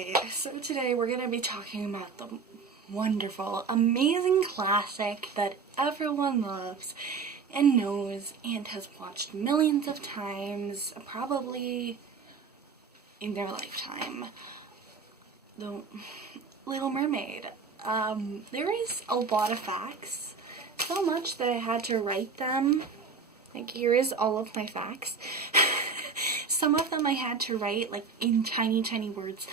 Okay, so today we're going to be talking about the wonderful, amazing classic that everyone loves and knows and has watched millions of times, probably in their lifetime. The Little Mermaid. There is a lot of facts, so much that I had to write them. Like, here is all of my facts. Some of them I had to write, like, in tiny, tiny words.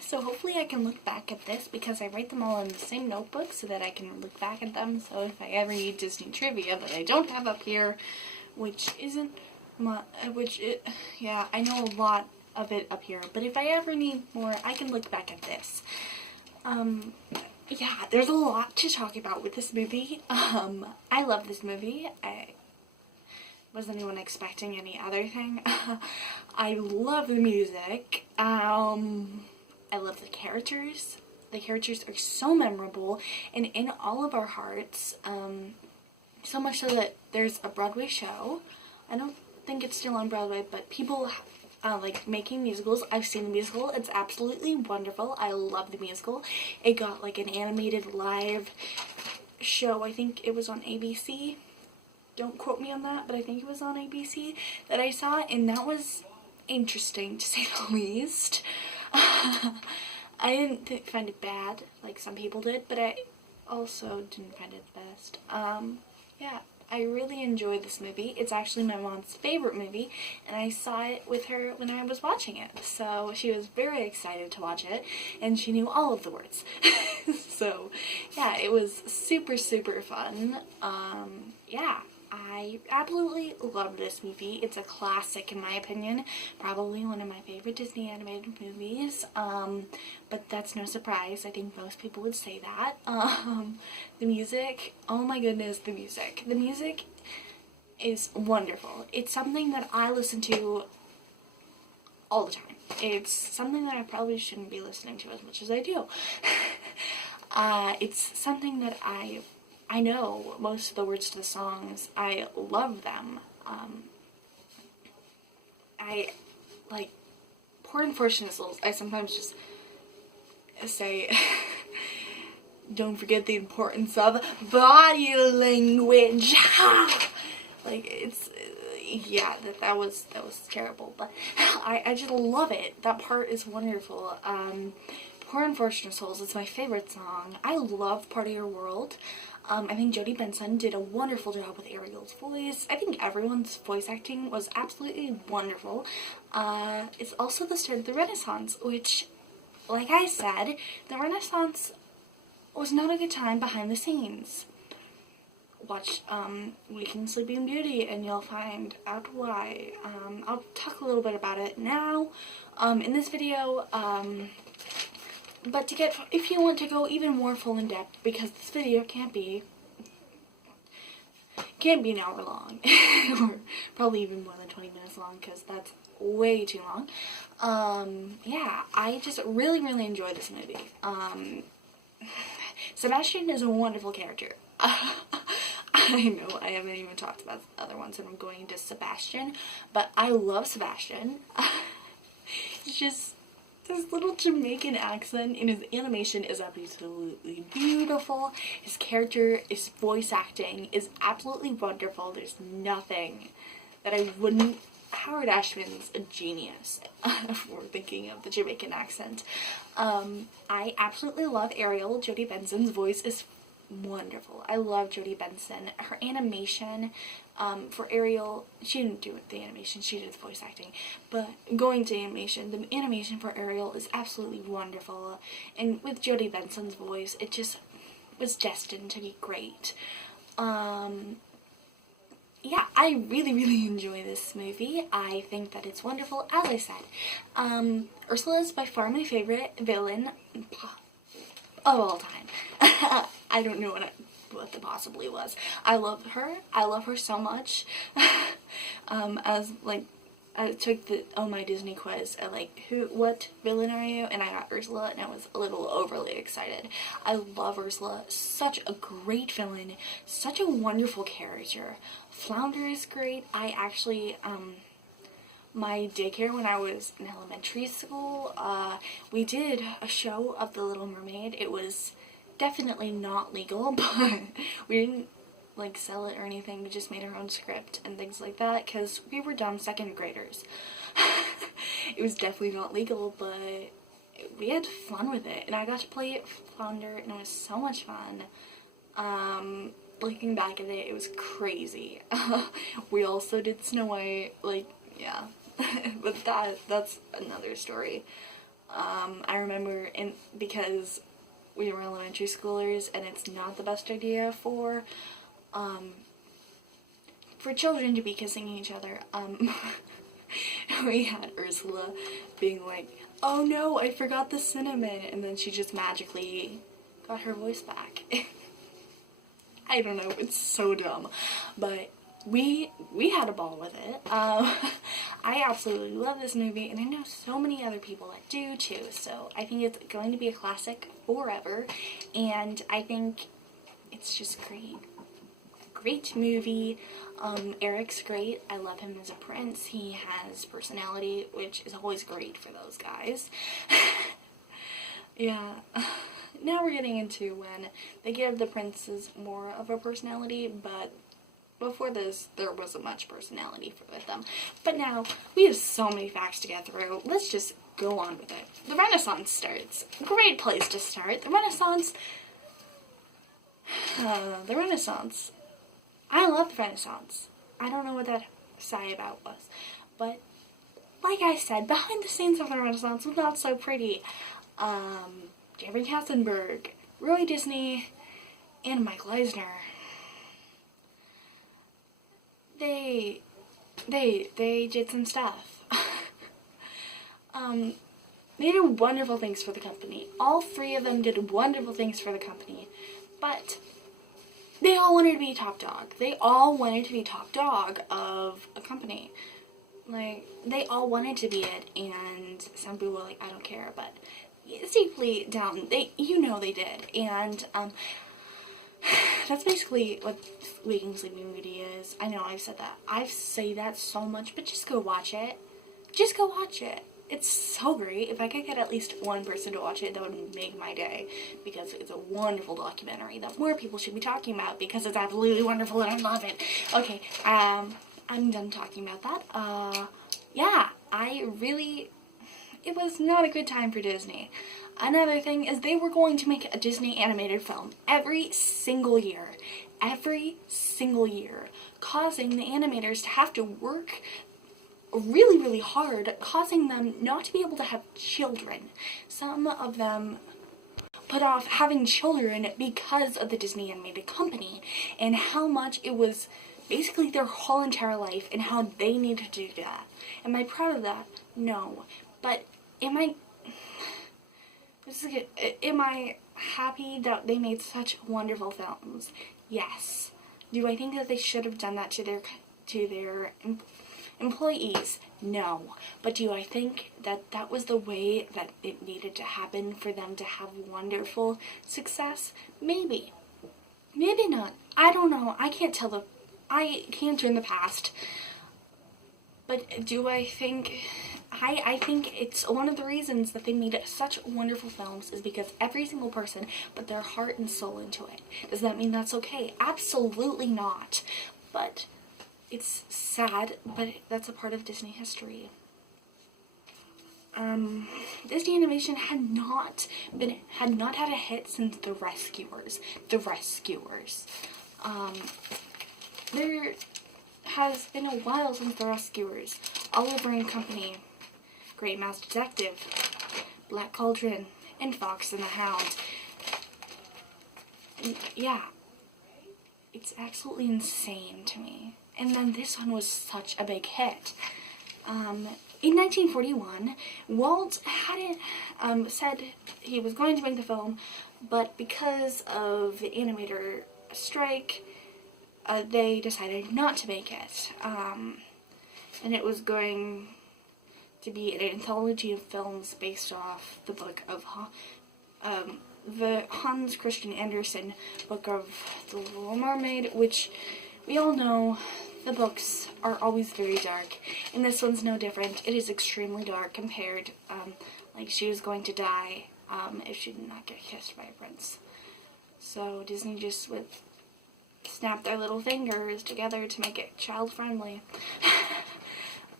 So hopefully I can look back at this, because I write them all in the same notebook so that I can look back at them. So if I ever need Disney trivia that I don't have up here, which isn't my, yeah, I know a lot of it up here. But if I ever need more, I can look back at this. Yeah, there's a lot to talk about with this movie. I love this movie. Was anyone expecting any other thing? I love the music. I love the characters. The characters are so memorable and in all of our hearts. So much so that there's a Broadway show. I don't think it's still on Broadway, but people like making musicals. I've seen the musical. It's absolutely wonderful. I love the musical. It got like an animated live show. I think it was on ABC. Don't quote me on that, but I think it was on ABC that I saw, and that was interesting, to say the least. I didn't find it bad, like some people did, but I also didn't find it the best. Yeah, I really enjoyed this movie. It's actually my mom's favorite movie, and I saw it with her when I was watching it, so she was very excited to watch it, and she knew all of the words. So, yeah, it was super, super fun. Yeah. I absolutely love this movie. It's a classic in my opinion. Probably one of my favorite Disney animated movies. But that's no surprise. I think most people would say that. The music, oh my goodness, the music. The music is wonderful. It's something that I listen to all the time. It's something that I probably shouldn't be listening to as much as I do. It's something that I know most of the words to the songs. I love them. I like Poor Unfortunate Souls. I sometimes just say, don't forget the importance of body language. Like, it's, yeah, that was terrible, but I just love it. That part is wonderful. Poor Unfortunate Souls is my favorite song. I love Part of Your World. I think Jodie Benson did a wonderful job with Ariel's voice. I think everyone's voice acting was absolutely wonderful. It's also the start of the Renaissance, which, like I said, the Renaissance was not a good time behind the scenes. Watch Waking Sleeping Beauty and you'll find out why. I'll talk a little bit about it now in this video. But if you want to go even more full in depth, because this video can't be an hour long, or probably even more than 20 minutes long, because that's way too long. Yeah, I just really, really enjoy this movie. Sebastian is a wonderful character. I know I haven't even talked about the other ones, and I'm going into Sebastian, but I love Sebastian. It's just, his little Jamaican accent in his animation is absolutely beautiful. His character, his voice acting is absolutely wonderful. There's nothing that I wouldn't... Howard Ashman's a genius for thinking of the Jamaican accent. I absolutely love Ariel. Jodie Benson's voice is wonderful. I love Jodie Benson. Her animation for Ariel, she didn't do the animation, she did the voice acting, but going to animation, the animation for Ariel is absolutely wonderful, and with Jodie Benson's voice, it just was destined to be great. Yeah, I really, really enjoy this movie. I think that it's wonderful, as I said. Ursula is by far my favorite villain of all time. I don't know what the possibly was. I love her. I love her so much. As, like, I took the Oh My Disney quiz at, like, what villain are you? And I got Ursula, and I was a little overly excited. I love Ursula. Such a great villain. Such a wonderful character. Flounder is great. I actually, my daycare when I was in elementary school, we did a show of The Little Mermaid. It was definitely not legal, but we didn't like sell it or anything. We just made our own script and things like that because we were dumb second graders. It was definitely not legal, but we had fun with it, and I got to play it Flounder, and it was so much fun. Looking back at it, it was crazy. We also did Snow White, like, yeah. But that's another story. I remember, because we were elementary schoolers, and it's not the best idea for children to be kissing each other. We had Ursula being like, oh no, I forgot the cinnamon, and then she just magically got her voice back. I don't know, it's so dumb, but we had a ball with it. I absolutely love this movie, and I know so many other people that do too, so I think it's going to be a classic forever, and I think it's just great. Great movie. Eric's great. I love him as a prince. He has personality, which is always great for those guys. Yeah. Now we're getting into when they give the princes more of a personality, but before this, there wasn't much personality with them. But now, we have so many facts to get through. Let's just go on with it. The Renaissance starts. Great place to start. The Renaissance. The Renaissance. I love the Renaissance. I don't know what that sigh about was. But, like I said, behind the scenes of the Renaissance was not so pretty. Jeffrey Katzenberg, Roy Disney, and Michael Eisner. They did some stuff. They did wonderful things for the company. All three of them did wonderful things for the company. But they all wanted to be top dog. They all wanted to be top dog of a company. Like, they all wanted to be it, and some people were like, I don't care, but deeply down, they did. And, that's basically what Waking Sleeping Beauty is. I know I've said that. I say that so much, but just go watch it. Just go watch it. It's so great. If I could get at least one person to watch it, that would make my day, because it's a wonderful documentary that more people should be talking about, because it's absolutely wonderful and I love it. Okay, I'm done talking about that. Yeah, it was not a good time for Disney. Another thing is they were going to make a Disney animated film every single year. Every single year. Causing the animators to have to work really, really hard, causing them not to be able to have children. Some of them put off having children because of the Disney Animated Company and how much it was basically their whole entire life and how they needed to do that. Am I proud of that? No. But am I happy that they made such wonderful films? Yes. Do I think that they should have done that to their employees? No. But do I think that that was the way that it needed to happen for them to have wonderful success? Maybe. Maybe not. I don't know. I can't turn the past. But do I think... I think it's one of the reasons that they made such wonderful films is because every single person put their heart and soul into it. Does that mean that's okay? Absolutely not. But it's sad, but that's a part of Disney history. Disney animation had not had a hit since The Rescuers. The Rescuers. There has been a while since The Rescuers. Oliver and Company, Great Mouse Detective, Black Cauldron, and Fox and the Hound. Yeah. It's absolutely insane to me. And then this one was such a big hit. In 1941, Walt hadn't said he was going to make the film, but because of the animator strike, they decided not to make it. And it was going to be an anthology of films based off the book of the Hans Christian Andersen book of The Little Mermaid, which we all know the books are always very dark, and this one's no different. It is extremely dark compared, like she was going to die if she did not get kissed by a prince. So Disney just would snap their little fingers together to make it child-friendly.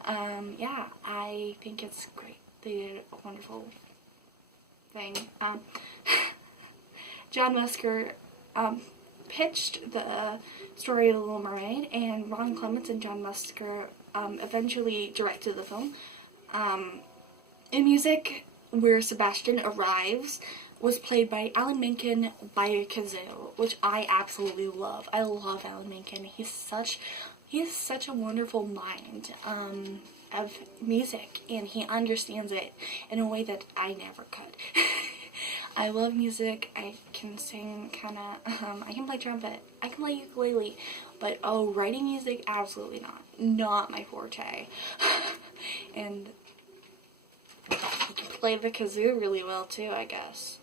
Yeah, I think it's great. They did a wonderful thing. John Musker pitched the story of The Little Mermaid, and Ron Clements and John Musker eventually directed the film. In music, where Sebastian arrives was played by Alan Menken by a kazoo, which I absolutely love. I love Alan Menken. He has such a wonderful mind of music, and he understands it in a way that I never could. I love music. I can sing, I can play trumpet. I can play ukulele. But, writing music, absolutely not. Not my forte. And I can play the kazoo really well, too, I guess.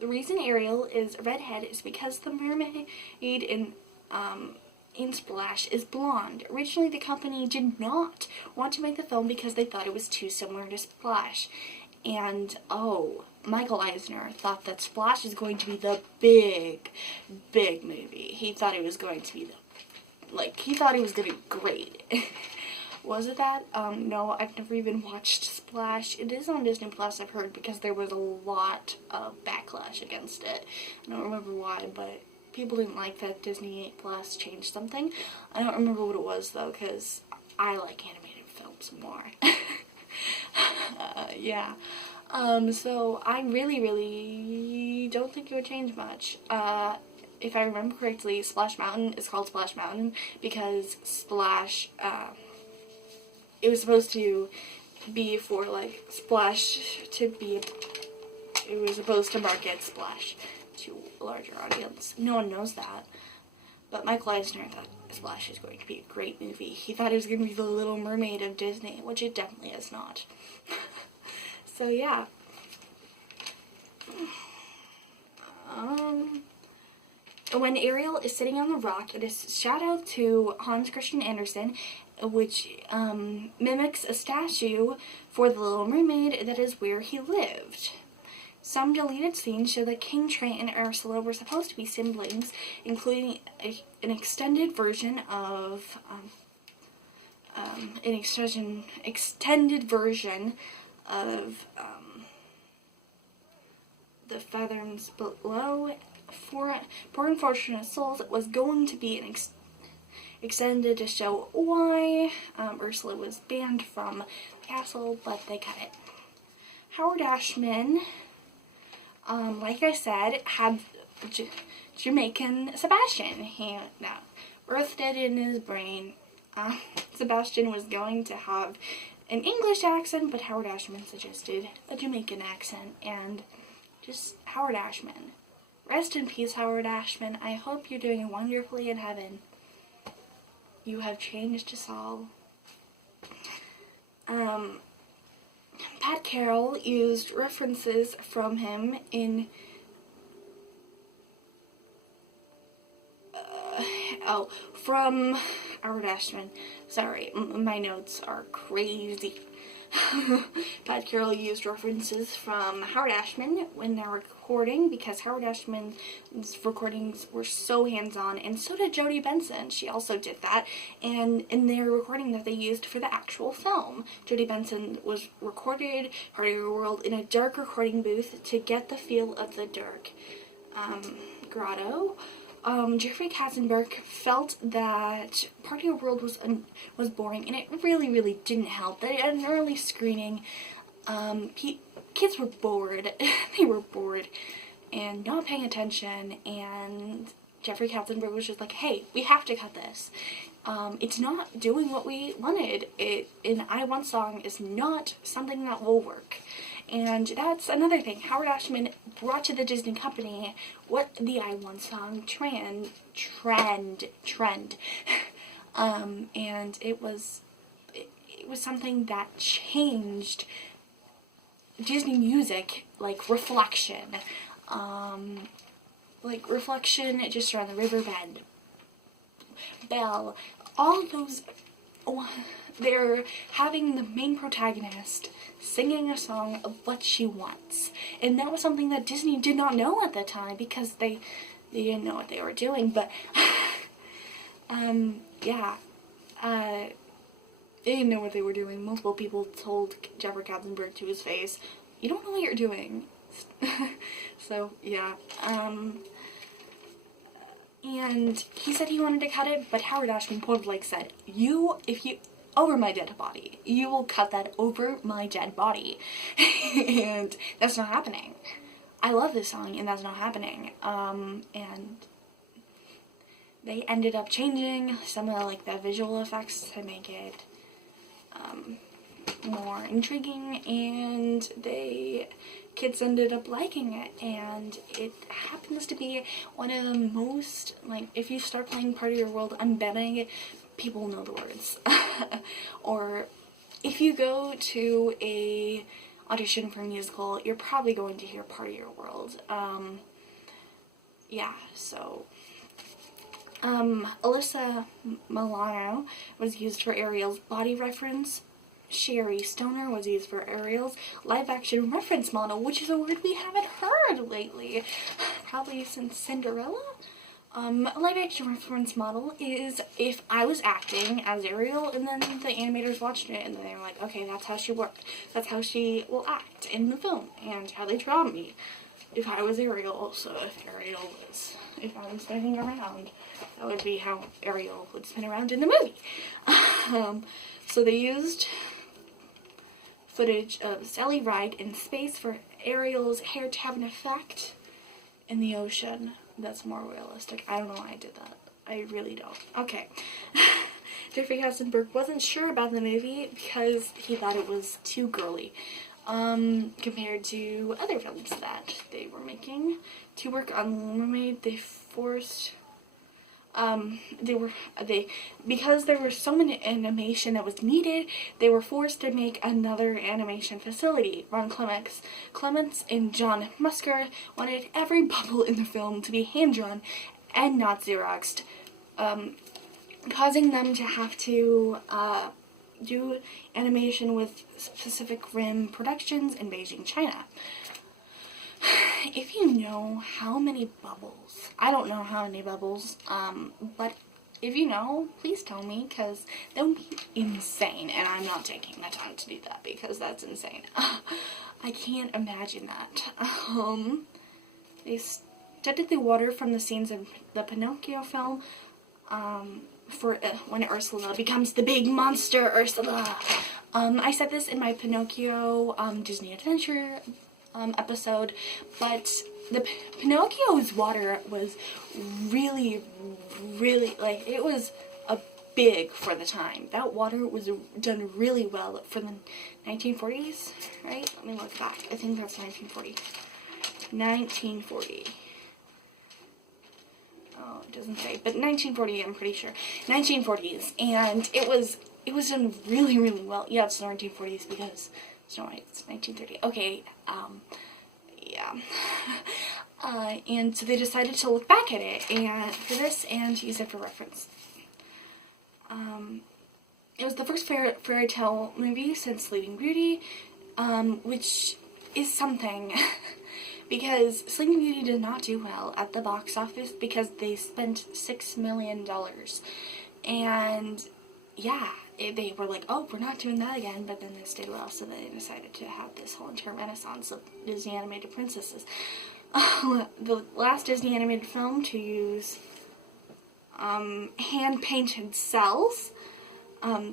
The reason Ariel is a redhead is because the mermaid in Splash is blonde. Originally, the company did not want to make the film because they thought it was too similar to Splash. And, Michael Eisner thought that Splash is going to be the big movie. He thought it was going to be he thought it was going to be great. Was it that? No, I've never even watched Splash. It is on Disney Plus, I've heard, because there was a lot of backlash against it. I don't remember why, but people didn't like that Disney Plus changed something. I don't remember what it was, though, because I like animated films more. Yeah. So I really don't think it would change much. If I remember correctly, Splash Mountain is called Splash Mountain because Splash, it was supposed to be for, Splash to be, it was supposed to market Splash to a larger audience. No one knows that. But Michael Eisner thought Splash is going to be a great movie. He thought it was going to be the Little Mermaid of Disney, which it definitely is not. So, yeah. When Ariel is sitting on the rock, it is a shout out to Hans Christian Andersen, which mimics a statue for the Little Mermaid that is where he lived. Some deleted scenes show that King Trant and Ursula were supposed to be siblings, including an extended version of The Fathoms Below. For Unfortunate Souls, it was going to be an extended to show why Ursula was banned from the castle, but they cut it. Howard Ashman, like I said, had Jamaican Sebastian. He birthed it in his brain. Sebastian was going to have an English accent, but Howard Ashman suggested a Jamaican accent, and just Howard Ashman. Rest in peace, Howard Ashman. I hope you're doing wonderfully in heaven. You have changed us all. Pat Carroll used references from him in from Howard Ashman. Sorry, my notes are crazy. Pat Carroll used references from Howard Ashman when they were recording because Howard Ashman's recordings were so hands-on, and so did Jodie Benson. She also did that, and in their recording that they used for the actual film, Jodie Benson was recorded Part of Your World in a dark recording booth to get the feel of the dark grotto. Jeffrey Katzenberg felt that Part of Your World was boring, and it really didn't help that at an early screening, kids were bored. They were bored and not paying attention, and Jeffrey Katzenberg was just like, hey, we have to cut this. It's not doing what we wanted. An I Want song is not something that will work. And that's another thing. Howard Ashman brought to the Disney company what the I Want song trend. And it was something that changed Disney music, like reflection. like, Reflection, just around the riverbed, Belle, all those, they're having the main protagonist singing a song of what she wants. And that was something that Disney did not know at the time, because they didn't know what they were doing, but, yeah, they didn't know what they were doing. Multiple people told Jeffrey Katzenberg to his face, "You don't know what you're doing." So, yeah, and he said he wanted to cut it, but Howard Ashman point blank said, over my dead body, you will cut that over my dead body. And that's not happening. I love this song, and that's not happening. And they ended up changing some of, like, the visual effects to make it, more intriguing, and kids ended up liking it, and it happens to be one of the most, like, if you start playing Part of Your World, I'm betting people know the words. Or if you go to a audition for a musical, you're probably going to hear Part of Your World. Yeah, so Alyssa Milano was used for Ariel's body reference. Sherry Stoner was used for Ariel's live-action reference model, which is a word we haven't heard lately, probably since Cinderella. Live-action reference model is if I was acting as Ariel, and then the animators watched it, and then they were like, okay, that's how she worked. That's how she will act in the film, and how they draw me. If I was Ariel, so if I was spinning around, that would be how Ariel would spin around in the movie. So they used footage of Sally Ride in space for Ariel's hair to have an effect in the ocean that's more realistic. I don't know why I did that. I really don't. Okay. Jeffrey Katzenberg wasn't sure about the movie because he thought it was too girly, compared to other films that they were making. To work on Mermaid, they forced, because there was so much animation that was needed, they were forced to make another animation facility. Ron Clements and John Musker wanted every bubble in the film to be hand-drawn and not Xeroxed, causing them to have to do animation with Pacific Rim Productions in Beijing, China. If you know how many bubbles, I don't know how many bubbles, but if you know, please tell me, because that would be insane, and I'm not taking the time to do that, because that's insane. I can't imagine that. They studied the water from the scenes of the Pinocchio film, for when Ursula becomes the big monster Ursula. I said this in my Pinocchio Disney Adventure episode, but the Pinocchio's water was really, like, it was big for the time. That water was done really well for the 1940s, right? Let me look back. I think that's 1940. 1940. Oh, it doesn't say, but 1940, I'm pretty sure. 1940s, and it was done really, really well. Yeah, it's the 1940s because Snow White, it's 1930. Okay, yeah. And so they decided to look back at it and for this and use it for reference. It was the first fairy tale movie since Sleeping Beauty, which is something. Because Sleeping Beauty did not do well at the box office because they spent $6 million. And yeah, they were like, oh, we're not doing that again, but then this did well, so they decided to have this whole entire renaissance of Disney animated princesses. The last Disney animated film to use hand-painted cells.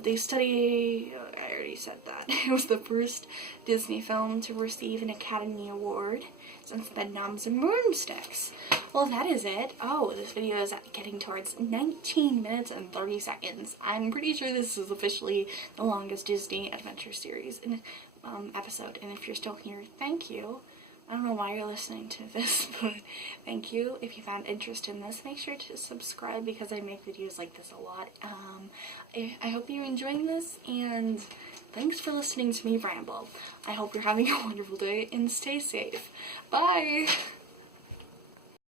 They study, I already said that, it was the first Disney film to receive an Academy Award since Bedknobs and Broomsticks. Well, that is it. Oh, this video is getting towards 19 minutes and 30 seconds. I'm pretty sure this is officially the longest Disney Adventure series in episode, and if you're still here, thank you. I don't know why you're listening to this, but thank you. If you found interest in this, make sure to subscribe because I make videos like this a lot. I hope you're enjoying this, and thanks for listening to me ramble. I hope you're having a wonderful day, and stay safe. Bye!